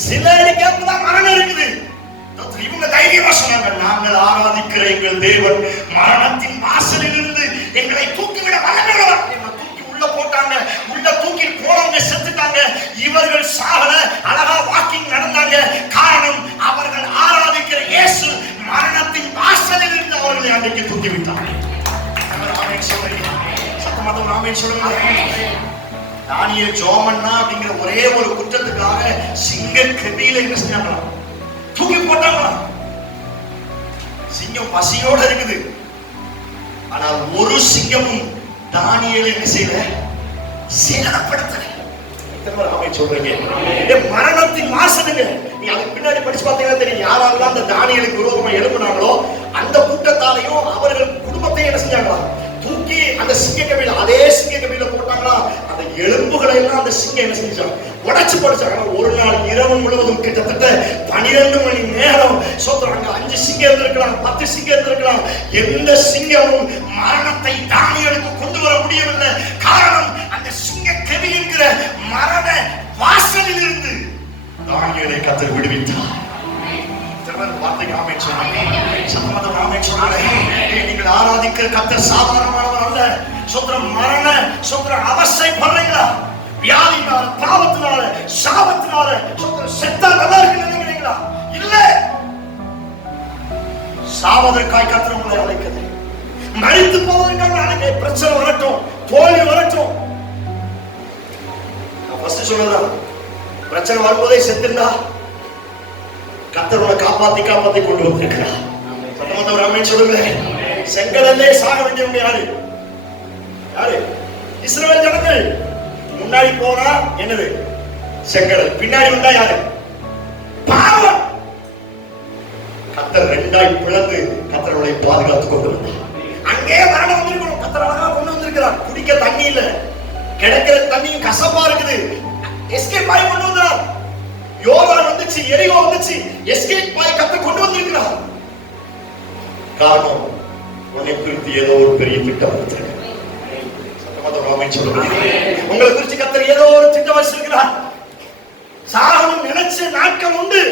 சில அடி கேப்பு தான் மரணம் இருக்குது. இவங்க தைரியமா சொன்னாங்க, நாங்கள் ஆராதிக்கிற எங்கள் தேவன் மரணத்தின் வாசலில் இருந்து எங்களை தூக்கிவிட வல்லவர். தூக்கி உள்ள போட்டாங்க, உள்ள தூக்கி போனவங்க செத்துட்டாங்க. இவர்கள் சாகல, அழகா வாக்கிங் நடந்தாங்க. காரணம், அவர்கள் ஆராதிக்கிற இயேசு மரணத்தின் வாசலில் இருந்து அவர்களை அன்றைக்கு தூக்கி விட்டார். சத்தமாக ஆமென் சொல்லுங்க. தானியேல் ஜோமன்னா அப்படிங்கிற ஒரே ஒரு குற்றத்துக்காக சிங்க கெபியில என்ன செஞ்சாங்களா? தூக்கி போட்டாங்களா? சிங்கம் பசியோட இருக்குது. ஆனால் ஒரு சிங்கமும் தானியேலை என்ன செய்யல? சேதப்படுத்தல. சொல்றீங்க மரணத்தின் வாசலுங்க. நீ அதுக்கு பின்னாடி படிச்சு பார்த்தீங்கன்னா தெரியும், யாரெல்லாம் அந்த தானியேலுக்கு விரோதமா எழுப்புனாங்களோ அந்த கூட்டத்தாரையும் அவர்கள் குடும்பத்தையும் என்ன செஞ்சாங்களா? தூக்கி அந்த சிங்க கபில, அதே சிங்க கபில போட்டாங்களா? அந்த எலும்புகளை எல்லாம் அந்த சிங்கம் என்ன செஞ்சாங்க? உடைச்சு படிச்சாங்க. ஒரு நாள் இரவு முழுவதும் கிட்டத்தட்ட 12 மணி நேரம் சொல்றாங்க. 5 சிங்கம் இருந்திருக்கலாம், 10 சிங்கம் இருந்திருக்கலாம். எந்த சிங்கமும் மரணத்தை தானியேலுக்கு கொண்டு வர முடியவில்லை. காரணம், அந்த சிங்க கெவி என்கிற மரண வாசலில் இருந்து தானியேலை கர்த்தர் விடுவித்தார். நீங்கள் ஆராதிக்கிற கர்த்தர் சாதாரணமானவர் அல்ல. மரண அவஸ்தை படுறீங்களா? வியாதினால, பாவத்தினால, சாபத்தினால செத்தா நல்லா இருக்கு நினைக்கிறீங்களா? இல்ல, சாவதற்காய் கர்த்தர் உங்களை அழைக்கிறது. மரித்து போவதற்காக அழைக்க. பிரச்சனை வரட்டும், தோல்வி வரட்டும். நான் ஃபர்ஸ்ட் சொன்னதான், பிரச்சனை வரும்போதே செத்துண்டா கர்த்தரோட காப்பாத்தி கொண்டு வந்திருக்கிறார். சத்தமாக ஆமென் சொல்லுங்க. செங்கடல்லே சாக வேண்டியவங்க யாரு? யாரு? இஸ்ரவேல் ஜனங்கள். முன்னாடி போனா என்னது? செங்கடல். பின்னாடி வந்தா யாரு? பாவம். கர்த்தர் ரெண்டாய் பிளந்து கர்த்தரை பாதுகாத்துக் கொண்டு வந்தார். அங்கே மரணம் வந்திருக்கணும், கர்த்தர் அழகா கொண்டு வந்திருக்கிறார். குடிக்க தண்ணி இல்ல, கிடைக்கிற தண்ணியும் கசப்பா இருக்குது, எஸ்கேப் ஆகி கொண்டு வந்தார். யோர்தான் வந்துச்சு, எரிகோ வந்துச்சு, எஸ்கேப் ஆகி கர்த்தர் கொண்டு வந்திருக்கிறார். காரணம் உன்னை குறித்து ஏதோ ஒரு பெரிய திட்டம் வச்சிருக்கிறார். உங்களை குறித்து கர்த்தர் ஏதோ ஒரு திட்டம் வச்சிருக்கிறார். சாகணும் நினைச்ச நாட்கள் உண்டு.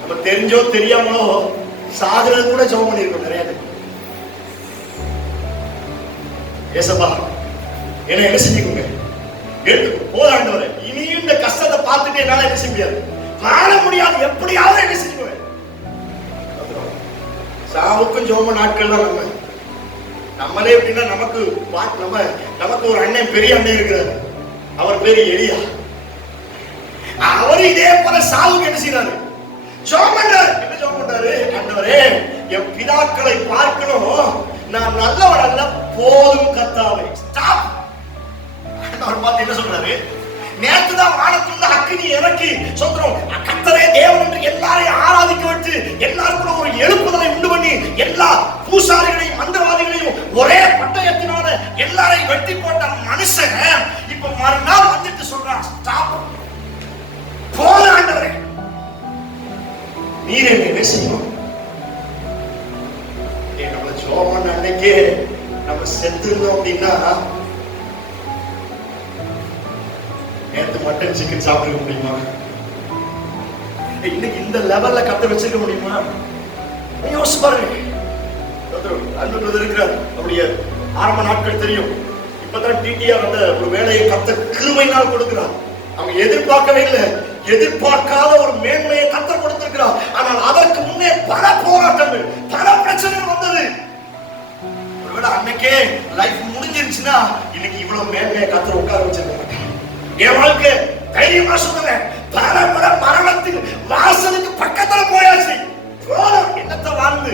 நம்ம தெரிஞ்சோ தெரியாமலோ சாகுறது கூட ஜெபம் பண்ணிருக்கோம் நிறைய பேர். ஏசப்பா என்ன செஞ்சுக்கோங்க, எடுத்துக்கோ, போதாண்டவரே, இனியும் இந்த கஷ்டத்தை பார்த்துட்டு என்னால என்ன செய்ய முடியாது, வாழ முடியாது, எப்படியாவது என்ன செஞ்சுக்கோங்க. சாவுக்கும் ஜெபம் நாட்கள் தான். நம்மளே எப்படின்னா நமக்கு ஒரு அண்ணன், பெரிய அண்ணன் இருக்கிறாரு, அவர் பேரு எலியா. அவரு இதே போல சாவுக்கு என்ன செய்யறாரு, ஜெபம் பண்றாரு. என்ன ஜெபம் பண்றாரு, ஆண்டவரே என் பிதாக்களை பார்க்கணும், நான் நல்லவன் அல்ல, போதும் கர்த்தாவே, ஸ்டாப். அவர் பார்த்து என்ன சொல்றாரு, நேற்றுதான் வானத்திலிருந்து அக்கினி இறக்கி சொல்றோம், கர்த்தரே தேவன் என்று எல்லாரையும் ஆராதிக்க வச்சு எல்லாருக்கும் ஒரு எழுப்புதலை உண்டு பண்ணி எல்லா பூசாரிகளையும் மந்திரவாதிகளையும் ஒரே பட்டயத்தினால எல்லாரையும் வெட்டி போட்ட மனுஷன் இப்ப மறுநாள் வந்துட்டு சொல்றான், ஸ்டாப், போல ஆண்டவரே நீர் என்ன செய்யணும். நம்ம ஜோமன் அன்னைக்கே நம்ம செத்துருந்தோம் அப்படின்னா நேற்று மட்டன் சிக்கன் சாப்பிட முடியுமா, இன்னைக்கு இந்த லெவல்ல கத்த வச்சிருக்க முடியுமா? யோசிச்சு பாருங்க. இருக்கிறார், அவருடைய ஆரம்ப நாட்கள் தெரியும். இப்பதான் டிடிஆர் அந்த ஒரு வேலையை கத்த கிருபையினால் கொடுக்கிறார். அவங்க எதிர்பார்க்கவே இல்லை, எதிர்பார்க்காத ஒரு மேன்மையை கத்த கொடுத்திருக்கிறார். ஆனால் அதற்கு முன்னே பல போராட்டங்கள், பல பிரச்சனைகள் வந்தது. ஒருவேளை அன்னைக்கே லைஃப் முடிஞ்சிருச்சுன்னா இன்னைக்கு இவ்வளவு மேன்மையை கத்த உட்கார வச்சிருக்க. என் வாழ்க்கை தைரியமா சொல்றேன், பல பல மரணத்தின் வாசலுக்கு பக்கத்துல போயாச்சு. என்னத்தை வாழ்ந்து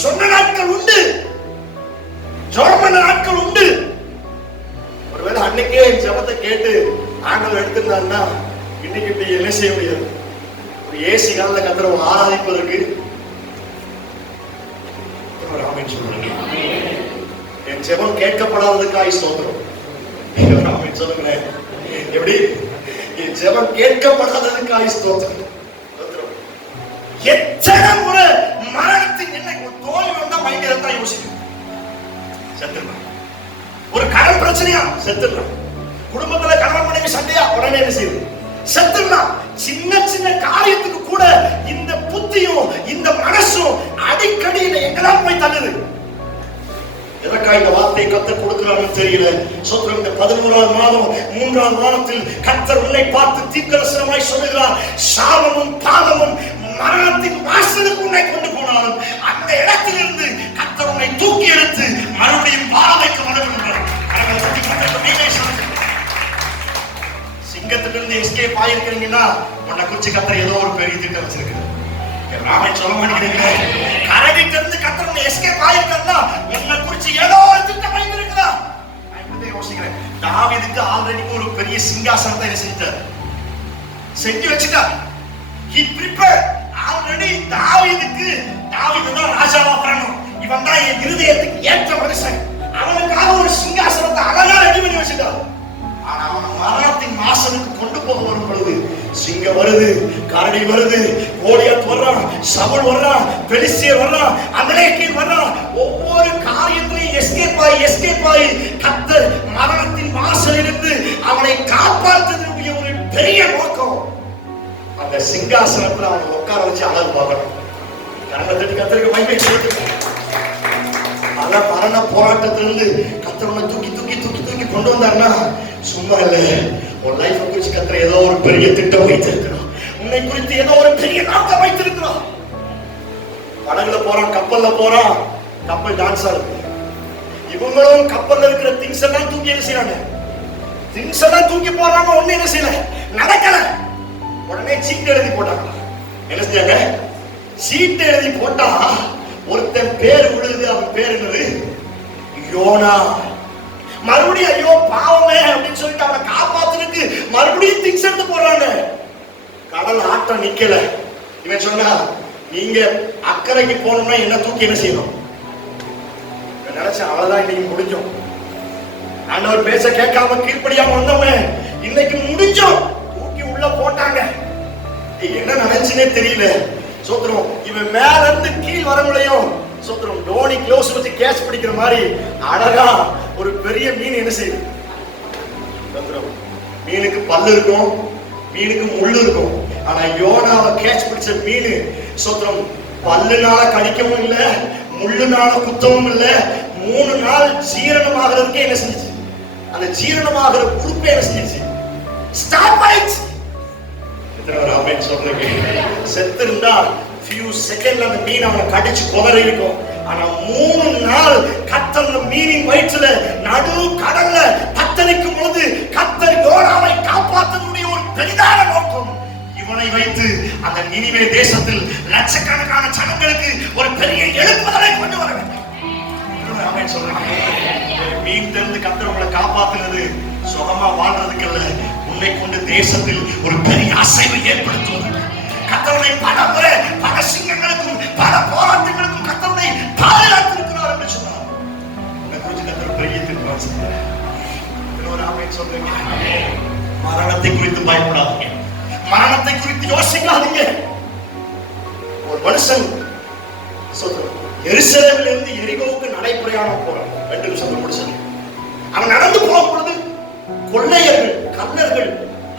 சொன்ன நாட்கள் உண்டு, ஜெபம் பண்ண நாட்கள் உண்டு. ஒருவேளை அன்னைக்கே ஜெபத்தை கேட்டு ஆண்டவர் எடுத்திருந்தாருன்னா இன்னைக்கு இப்படி என்ன செய்ய முடியாது. ஒரு ஏசி காலில் கத்திர ஆராதிப்பதற்கு சொல்றேன். என் ஜெபம் கேட்கப்படாததுக்காய் ஸ்தோத்திரம். சொல்லுங்களேன், எப்படி என் ஜெபம் கேட்கப்படாததுக்காய் ஸ்தோத்திரம். எத்தனை முறை மரணத்தின் என்ன தோல்வி வந்தா மைண்டில் யோசிக்கும், செத்துடலாம். ஒரு கடன் பிரச்சனையா செத்துடலாம், குடும்பத்துல கணவன் மனைவி சண்டையா உடனே என்ன செய்யுது, செத்துடலாம். சின்ன சின்ன காரியத்துக்கு கூட இந்த புத்தியும் இந்த மனசும் அடிக்கடி எங்கெல்லாம் போய் தள்ளுது. எதற்காக இந்த வார்த்தை கர்த்தர் கொடுக்கிறான்னு தெரியல. சோத்திரம். இந்த 11ஆம் மாதம் 3ஆம் வாரத்தில் கர்த்தர் உன்னை பார்த்து தீர்க்கதரிசனமாய் சொல்லுகிறார், சாபமும் பாவமும் மரணத்தின் வாசலுக்கு உன்னை கொண்டு போனாலும் அந்த இடத்திலிருந்து கர்த்தர் உன்னை தூக்கி எடுத்து மறுபடியும் பாதைக்கு மனதுகிறார். சிங்கத்திலிருந்து எஸ்கேப் ஆயிருக்கிறீங்கன்னா உன்னை குறிச்சு கர்த்தர் ஏதோ ஒரு பெரிய திட்டம் வச்சிருக்கிறார். ராமே சொல்ல மாட்டேங்கிறீங்க, கரடிட்ட இருந்து கர்த்தர் உன்னை எஸ்கேப் ஆயிருக்கிறா, உன்னை குறிச்சு ஏதோ ஒரு திட்டம் வைத்திருக்கிறா. நான் இப்படி யோசிக்கிறேன், தாவீதுக்கு ஆல்ரெடி ஒரு பெரிய சிங்காசனத்தை செஞ்சு வச்சுட்டார். He prepared already. தாவீதுக்கு தாவீது தான் ராஜாவா வரணும், இவன் தான் என் இருதயத்துக்கு ஏற்ற மனுஷன், அவனுக்காக ஒரு சிங்காசனத்தை அழகா ரெடி பண்ணி வச்சுட்டார். ஆனா அவன் மரணத்தின் வாசலுக்கு கொண்டு போக வரும் பொழுது சிங்கம் வருது, கரடி வருது, கோலியாத் வர்றான், சவுல் வர்றான், பெலிஸ்தியர் வர்றான், அமலேக்கியர் வர்றான். ஒவ்வொரு காரியத்திலையும் எஸ்கேப் ஆகி கர்த்தர் மரணத்தின் வாசலிலிருந்து அவனை காப்பாற்றுவதற்கு ஒரு பெரிய நோக்கம். அந்த சிங்காசனத்துல அவனை உட்கார வச்சு அழகு பார்க்கணும். கர்த்தருக்கு மகிமை செலுத்தணும். பல மரண போராட்டத்திலிருந்து கர்த்தரை தூக்கி தூக்கி தூக்கி தூக்கி கொண்டு வந்தாருன்னா சும்மா இல்ல. ஒரு லைஃப் குறிச்சு கர்த்தர் ஏதோ ஒரு பெரிய திட்டம் வைத்திருக்கிறான், உன்னை குறித்து ஏதோ ஒரு பெரிய நாட்டம் வைத்திருக்கிறான். படகுல போறான், கப்பல்ல போறான், கப்பல் டான்ஸ் ஆடுது. இவங்களும் கப்பல்ல இருக்கிற திங்ஸ் எல்லாம் தூக்கி என்ன செய்யறாங்க, திங்ஸ் எல்லாம் தூக்கி போறாங்க, ஒண்ணு என்ன செய்யல, நடக்கல. உடனே சீட்டு எழுதி போட்டாங்க. என்ன செஞ்சாங்க, சீட்டு எழுதி போட்டா ஒருத்தன் பேர் விழுது. அவன் பேர் என்னது, யோனா. மறுபடியும் ஐயோ பாவமே அப்படின்னு சொல்லிட்டு அவனை காப்பாத்துறதுக்கு மறுபடியும் திங்ஸ் எடுத்து போறாங்க. கடல் ஆட்டம் நிக்கல. இவன் சொன்னா, நீங்க அக்கறைக்கு போனோம்னா என்ன தூக்கி என்ன செய்யணும் நினைச்சேன். அவ்வளவுதான், இன்னைக்கு முடிஞ்சோம். ஆண்டவர் பேச கேட்காம கீழ்ப்படியாம வந்தவன் இன்னைக்கு முடிஞ்சோம். தூக்கி உள்ள போட்டாங்க. என்ன நினைச்சுனே தெரியல. சோத்திரம். இவன் மேல இருந்து கீழ் வர முடியும். சோத்திரம். டோனி க்ளோஸ் வச்சு கேட்ச் பிடிக்கிற மாதிரி அழகா ஒரு பெரிய மீன் என்ன செய்யுது. சோத்திரம். மீனுக்கு பல்லு இருக்கும், மீனுக்கு முள்ளு இருக்கும். ஆனா யோனாவை கேட்ச் பிடிச்ச மீன் சோத்திரம் பல்லுனால கடிக்கவும் இல்லை, முள்ளுனால குத்தவும் இல்லை. 3 நாள் ஜீரணமாகிறதுக்கே என்ன செஞ்சிச்சு, அந்த ஜீரணமாகிற உறுப்பை என்ன செஞ்சிச்சு, ஸ்டாப் ஆயிடுச்சு. சொல்றீங்க செத்து இருந்தா few செகண்ட்ல அந்த மீன் அவனை கடிச்சு குதறி இருக்கும். ஆனா 3 நாள் கர்த்தர் மீனின் வயிற்றுல நடு கடல்ல தத்தளிக்கும் பொழுது கர்த்தர் யோனாவை காப்பாற்றக்கூடிய ஒரு பெரிதான நோக்கம். இவனை வைத்து அந்த நினிவே தேசத்தில் லட்சக்கணக்கான ஜனங்களுக்கு ஒரு பெரிய எழுப்புதலை கொண்டு வர வேண்டும். சொல்றேன், மீன் தெரிந்து கர்த்தர் உங்களை காப்பாத்துனது சுகமா வாழ்றதுக்கு அல்ல, உன்னை கொண்டு தேசத்தில் ஒரு பெரிய அசைவை ஏற்படுத்துவது. கர்த்தருடைய பல முறை பல சிங்கங்களுக்கும் பல போராட்டங்களுக்கும் கர்த்தருடைய பாதுகாத்திருக்கிறார் என்று சொன்னார். உன்னை குறித்து கர்த்தர் பெரிய திருப்பான் செய்கிறார். சொல்றீங்க, மரணத்தை குறித்து பயப்படாதீங்க, மரணத்தை குறித்து யோசிக்காதீங்க. ஒரு மனுஷன் எருசலேமில் இருந்து எரிகோவுக்கு நடைபயணம் போறான். 2 நிமிஷம் முடிச்சது. அவன் நடந்து போகும் பொழுது கொள்ளையர்கள் கள்ளர்கள்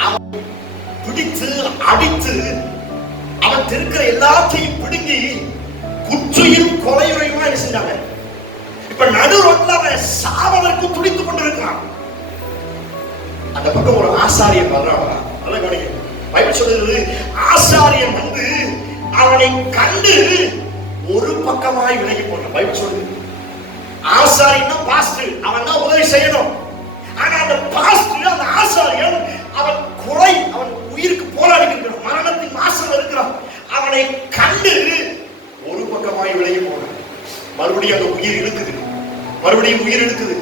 அவன் பிடித்து அடித்து அவன் இருக்கிற எல்லாத்தையும் பிடுங்கி குற்றையும் கொலையுறையுமா என்ன செஞ்சாங்க. இப்ப நடு ரோட்ல அவன் சாவதற்கு துடித்துக் கொண்டிருக்கிறான். அந்த பக்கம் ஒரு ஆசாரியன் வர்றான். நல்ல கவனிக்க, பைபிள் சொல்றது, ஆசாரியன் வந்து அவனை கண்டு ஒரு பக்கமாய் விலகி போனான். பைபிள் சொல்றது, ஆசாரியன் பாஸ்டர், அவன் தான் உதவி செய்யணும். ஆனா அந்த பாஸ்டர், அந்த ஆசாரியன், அவன் கொலை, அவன் உயிருக்கு போராடி இருக்கிறான், மரணத்தின் வாசல் இருக்கிறான். அவனை கண்டு ஒரு பக்கமாய் விலகி போனான். மறுபடியும் அந்த உயிர் இழுக்குது, மறுபடியும் உயிர் இழுக்குது.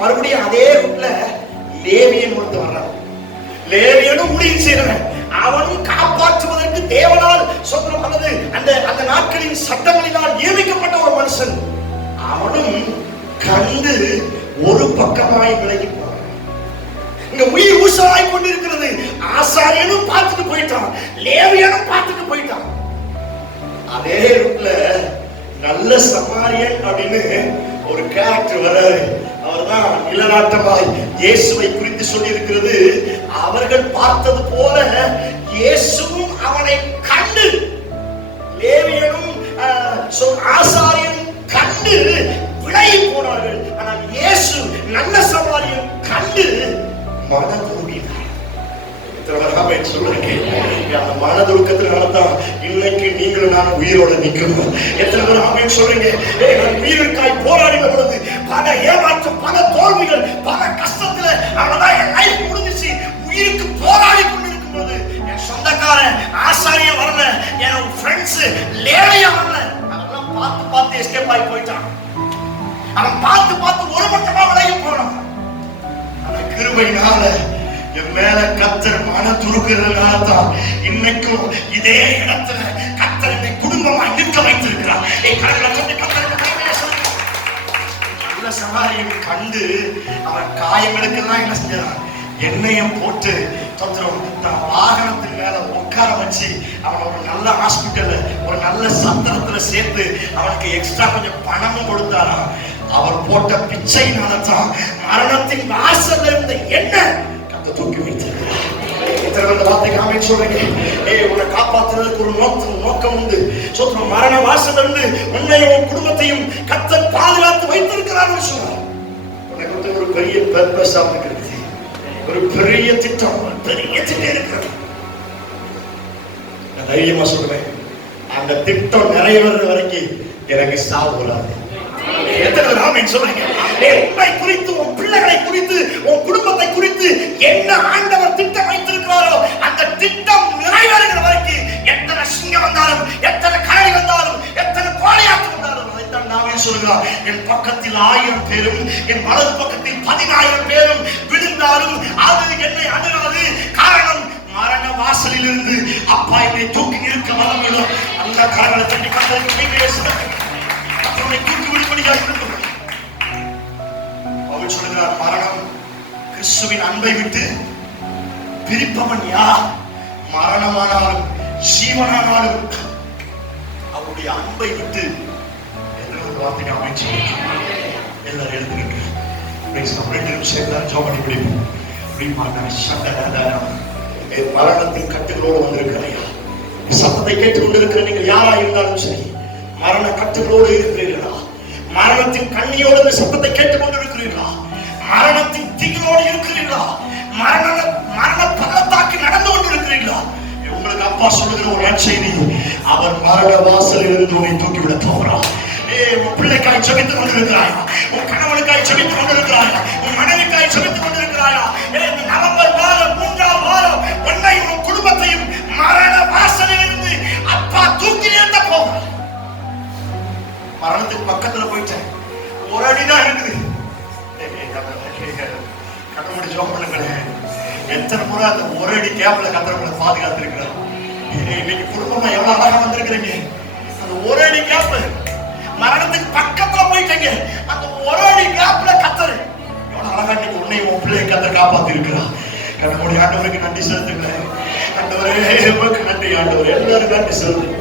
மறுபடியும் அதே ரூட்ல லேவியன் ஒருத்த வர்றான். லேவியனும் ஊழியம் செய்யறவன், அவனும் காப்பாற்றுவதற்கு தேவனால் சொந்தம் அல்லது அந்த நாட்களின் சட்டங்களினால் நியமிக்கப்பட்ட ஒரு மனுஷன். அவனும் கண்டு ஒரு பக்கமாய் விலகி போனான். இங்க உயிர் ஊசலாய் கொண்டிருக்கிறது. ஆசாரியனும் பார்த்துட்டு போயிட்டான், லேவியனும் பார்த்துட்டு போயிட்டான். அதே ரூட்ல நல்ல சமாரியன் அப்படின்னு ஒரு கேரக்டர் வராரு. அவர்தான் நிலநாட்டமாய் இயேசுவை குறித்து சொல்லி இருக்கிறது. அவர்கள் பார்த்தது போல இயேசுவும் அவனை கண்டு, லேவியனும் ஆசாரியனும் கண்டு விலகி போனார்கள். ஆனால் இயேசு நல்ல சமாரியன் கண்டு மனதுருகினார். அந்த மனதுருக்கத்தினால்தான் இன்னைக்கு நீங்களும் நான் உயிரோட நிற்கணும். எத்தனை பேர் ஆமென் சொல்றீங்க? உயிருக்காய் போராடின பொழுது பல ஏமாற்றம், பல தோல்விகள், பல கஷ்டத்துல அவனதான் என் லைஃப் முடிஞ்சிச்சு. உயிருக்கு போராடி கொண்டிருக்கும் போது என் சொந்தக்காரன் ஆசாரியம் வரல, என் ஃப்ரெண்ட்ஸ் லேவியா வரல. அவெல்லாம் பார்த்து பார்த்து எஸ்கேப் ஆகி போயிட்டான். அவன் பார்த்து பார்த்து ஒரு பக்கமா விலகி போனான். ஆனா கிருபையினால என் மேல கர்த்தர் மன துருக்கிறதுனால தான் இன்னைக்கும் இதே இடத்துல கர்த்தர் என்னை குடும்பமா நிற்க வைத்திருக்கிறார். நல்ல சமாரியன் கண்டு அவன் காயங்களுக்கெல்லாம் என்ன செஞ்சான், எண்ணெயம் போட்டு தொத்திரம் தன் வாகனத்தின் மேல உட்கார வச்சு அவன் ஒரு நல்ல ஹாஸ்பிட்டல்ல ஒரு நல்ல சத்திரத்துல சேர்த்து அவனுக்கு எக்ஸ்ட்ரா கொஞ்சம் பணமும் கொடுத்தாராம். அவர் போட்ட பிச்சையினால தான் மரணத்தின் வாசல்ல இருந்த எண்ணெய் தூக்கி வைத்திருக்கிறார். வார்த்தைக்கு ஆமென் சொல்றீங்க. உன்னை காப்பாற்றுறதுக்கு ஒரு நோக்கம் உண்டு. சோத்திரம். மரண வாசல் இருந்து உன்னையும் குடும்பத்தையும் கர்த்தர் பாதுகாத்து வைத்திருக்கிறார் சொன்னார். உனக்கு ஒரு பெரிய பர்பஸ் இருக்கிறது, ஒரு பெரிய திட்டம், ஒரு பெரிய திட்டம் இருக்கிறது. நான் தைரியமா சொல்றேன், அந்த திட்டம் நிறைவேற வரைக்கும் எனக்கு சாவு வராது. உன்னை குறித்து, உன் பிள்ளைகளை குறித்து, உன் குடும்பத்தை குறித்து என்ன ஆண்டவர் திட்டம் வைத்திருக்கிறாரோ அந்த திட்டம் நிறைவேறுகிற வரைக்கும் எத்தனை சிங்கம் வந்தாலும், எத்தனை கரடி வந்தாலும், எத்தனை கோழையாட்டு வந்தாலும் அதைத்தான் நாமே சொல்கிறார். என் பக்கத்தில் 1000 பேரும் என் வலது பக்கத்தில் 10000 பேரும் விழுந்தாலும் அது என்னை அணுகாது. காரணம், மரண வாசலில் இருந்து அப்பா என்னை தூக்கி இருக்க வல்லமையுள்ள அந்த கரங்களை தட்டி கத்தருக்கு கைகளை சிறப்பு கத்தரை தூக்கி விடும்படியாக இருக்கும். அவர் சொல்கிறார், மரணம் கிறிஸ்துவின் அன்பை விட்டு பிரிப்பவன் யார்? மரணமானாலும் ஜீவனானாலும் அவருடைய அன்பை விட்டு என்ற ஒரு வார்த்தைக்கு அமைச்சு எல்லாரும் எழுதுகின்ற 2 நிமிஷம் ஜெபம் பண்ணி பிடிப்போம். மரணத்தின் கட்டுகளோடு வந்திருக்கிறையா? சத்தத்தை கேட்டுக் கொண்டிருக்கிற நீங்கள் யாரா இருந்தாலும் சரி, மரண கட்டுகளோடு இருக்கிறீர்களா? மரணத்தின் கண்ணியோடு இந்த சத்தத்தை கேட்டுக் கொண்டிருக்கிறீர்களா? மரணத்தின் திகளோடு இருக்கிறீர்களா? மரண பள்ளத்தாக்கு நடந்து கொண்டிருக்கிறீர்களா? உங்களுக்கு அப்பா சொல்லுகிற ஒரு நற்செய்தி, அவர் மரண வாசலில் இருந்து உன்னை தூக்கிவிட போகிறார். உன் பிள்ளைக்காய் ஜெபித்துக் கொண்டிருக்கிறாயா? உன் கணவனுக்காய் ஜெபித்துக் கொண்டிருக்கிறாயா? உன் மனைவிக்காய் ஜெபித்துக் கொண்டிருக்கிறாயா? இந்த நவம்பர் மாதம் 3ஆம் வாரம் உன்னையும் உன் குடும்பத்தையும் மரண வாசலில் இருந்து அப்பா தூக்கி நிறுத்த போகிறார். மரணத்துக்கு பக்கத்துல போயிட்டேன், ஒரு அடிதான் இருக்குது. கட்டமடி ஜோம் பண்ணுங்களேன். எத்தனை முறை அந்த ஒரு அடி கேப்ல கத்தரங்களை பாதுகாத்து இருக்கிறார். இன்னைக்கு குடும்பமா எவ்வளவு அழகா வந்திருக்கிறீங்க. அந்த ஒரு அடி கேப் மரணத்துக்கு பக்கத்துல போயிட்டீங்க. அந்த ஒரு அடி கேப்ல கத்தரு எவ்வளவு அழகா இன்னைக்கு உன்னையும் உன் பிள்ளையை கத்தர் காப்பாத்தி இருக்கிறா. கட்டமடி ஆண்டவருக்கு நன்றி செலுத்துங்களேன். ஆண்டவரே உங்களுக்கு நன்றி ஆண்டவர், எல்லாரும் நன்றி செலுத்துங்க.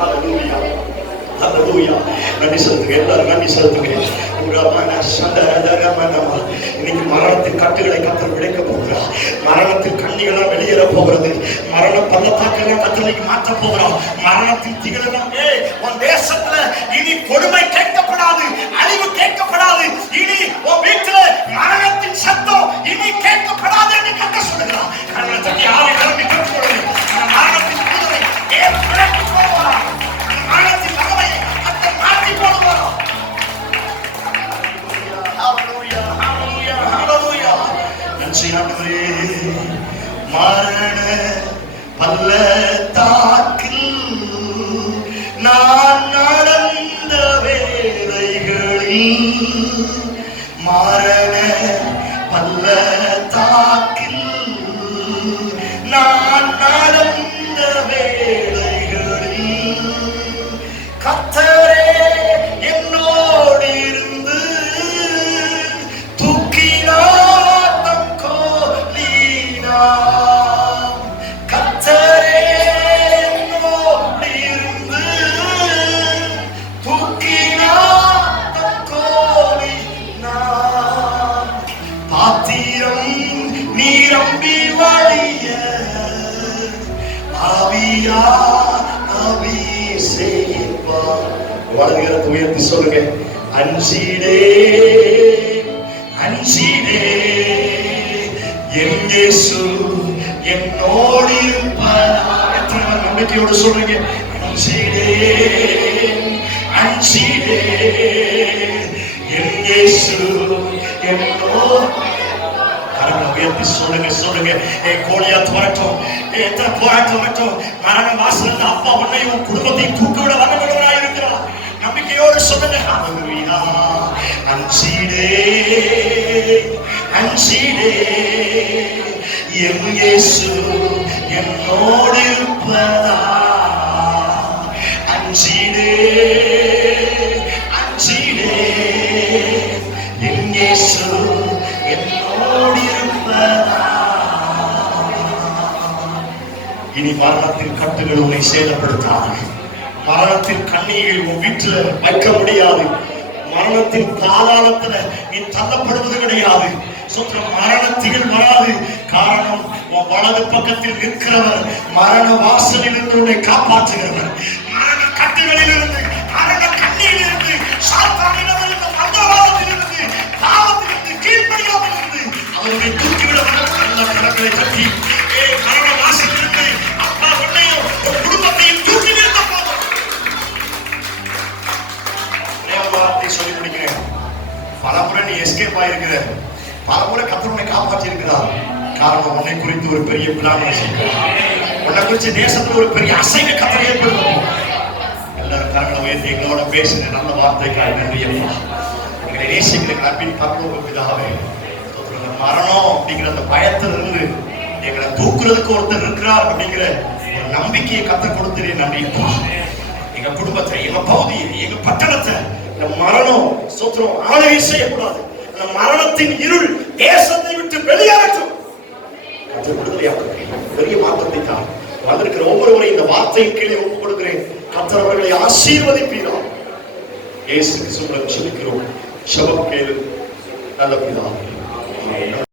ஹல்லேலூயா ஹல்லேலூயா. நன்றி செலுத்துங்க, எல்லாரும் நன்றி செலுத்துங்க. இன்னைக்கு மரணத்தின் கட்டுகளை கத்தர் விளைக்க போகிறார். மரணத்தின் கண்ணிகளாம் வெளியேற போகிறது. மரண பள்ளத்தாக்கெல்லாம் கத்தரைக்கு மாற்ற போகிறார். மரணத்தின் திகளெல்லாம் உன் தேசத்துல இனி கொடுமை கேட்கப்படாது, அழிவு கேட்கப்படாது. இனி உன் வீட்டுல மரணத்தின் சத்தம் இனி கேட்கப்படாது என்று கத்த சொல்லுகிறார். மரணத்தின் குதிரை விலக்கி போகிறார். மரணத்தின் வகமையை கத்த மாற்றி போடுவார். மரண பள்ளத்தாக்கில் நான் நடந்த வேளைகளில், மரண பள்ளத்தாக்கில் நான் நடந்த வேளைகளில் கர்த்தரே என்னோடு இருந்து வலதுகரத்தை உயர்த்தி சொல்லுங்க, அஞ்சிடே அஞ்சிடே என் இயேசு என்னோடு இருப்பார். எத்தனை நம்பிக்கையோடு சொல்றீங்க? அஞ்சிடே அஞ்சிடே என் இயேசு என்னோடு. உயர்த்தி சொல்லுங்க சொல்லுங்க. கோலியாத் வரட்டும், எத்தனை போராட்டம் வரட்டும், மரண வாசல் அப்பா உன்னையும் குடும்பத்தையும் தூக்கிவிட வல்லவராய் இருக்கிறார். நம்பிக்கையோடு சொல்லுங்க. ஹல்லேலூயா. அஞ்சிடே அஞ்சிடே என் இயேசு என்னோடு இருப்பதா. அஞ்சிடே அஞ்சிடே என் இயேசு என்னோடு இருப்பதா. இனி மரணத்தின் கட்டுகள் உன்னை சேதப்படுத்தாது. மரணத்தின் கண்ணீரில் உன் வீட்டில் வைக்க முடியாது. மரணத்தின் பாதாளத்துல நீ தள்ளப்படுவது கிடையாது. மரணத்திகள் வராது. காரணம், உன் வலது பக்கத்தில் நிற்கிறவர் மரண வாசலில் இருந்து உன்னை காப்பாற்றுகிறவர். மரண கட்டுகளில் இருந்து, மரண கண்ணீரில் இருந்து, சாத்தானிடமிருந்து, மந்தவாதத்தில் இருந்து, பாவத்தில் இருந்து, கீழ்ப்படியாமல் இருந்து அவர்களை தூக்கிவிட நல்ல கடற்கரை தட்டி மரண வாசலில் இருந்து அப்பா உன்னையும் உன் குடும்பத்தையும் தூக்கி நிறுத்த போதும். சொல்லி முடிக்கிறேன். பலமுறை நீ எஸ்கேப் ஆயிருக்கிற, பலமுறை கர்த்தர் காப்பாற்றி இருக்கிறார். காரணம், உன்னை குறித்து ஒரு பெரிய பிளான் வச்சிருக்கிறார். உன்னை குறித்து தேசத்துல ஒரு பெரிய அசைவை கர்த்தர் ஏற்படுத்தும். எல்லாரும் கரங்களை உயர்த்தி எங்களோட பேசுற நல்ல வார்த்தைக்காக நன்றி ஐயா. எங்களை நேசிக்கிற அன்பின் பரலோக பிதாவே, மரணம் அப்படிங்கிற அந்த பயத்திலிருந்து எங்களை தூக்குறதுக்கு ஒருத்தர் இருக்கிறார் அப்படிங்கிற ஒரு நம்பிக்கையை கத்த கொடுத்துறே நன்றிப்பா. எங்க குடும்பத்தை, எங்க பகுதியை, எங்க பட்டணத்தை இந்த மரணம் சோத்திரம் ஆளுகை செய்யக்கூடாது. இந்த மரணத்தின் இருள் தேசத்தை விட்டு வெளியேறட்டும். பெரிய மாற்றத்தை தான் வந்திருக்கிற ஒவ்வொருவரையும் இந்த வார்த்தையின் கீழே ஒப்புக் கொடுக்கிறேன். கர்த்தர் அவர்களை ஆசீர்வதிப்பீராக. இயேசு கிறிஸ்துவின் ஜெபிக்கிறோம். ஜெபம் கேளு நல்ல பிதாவே.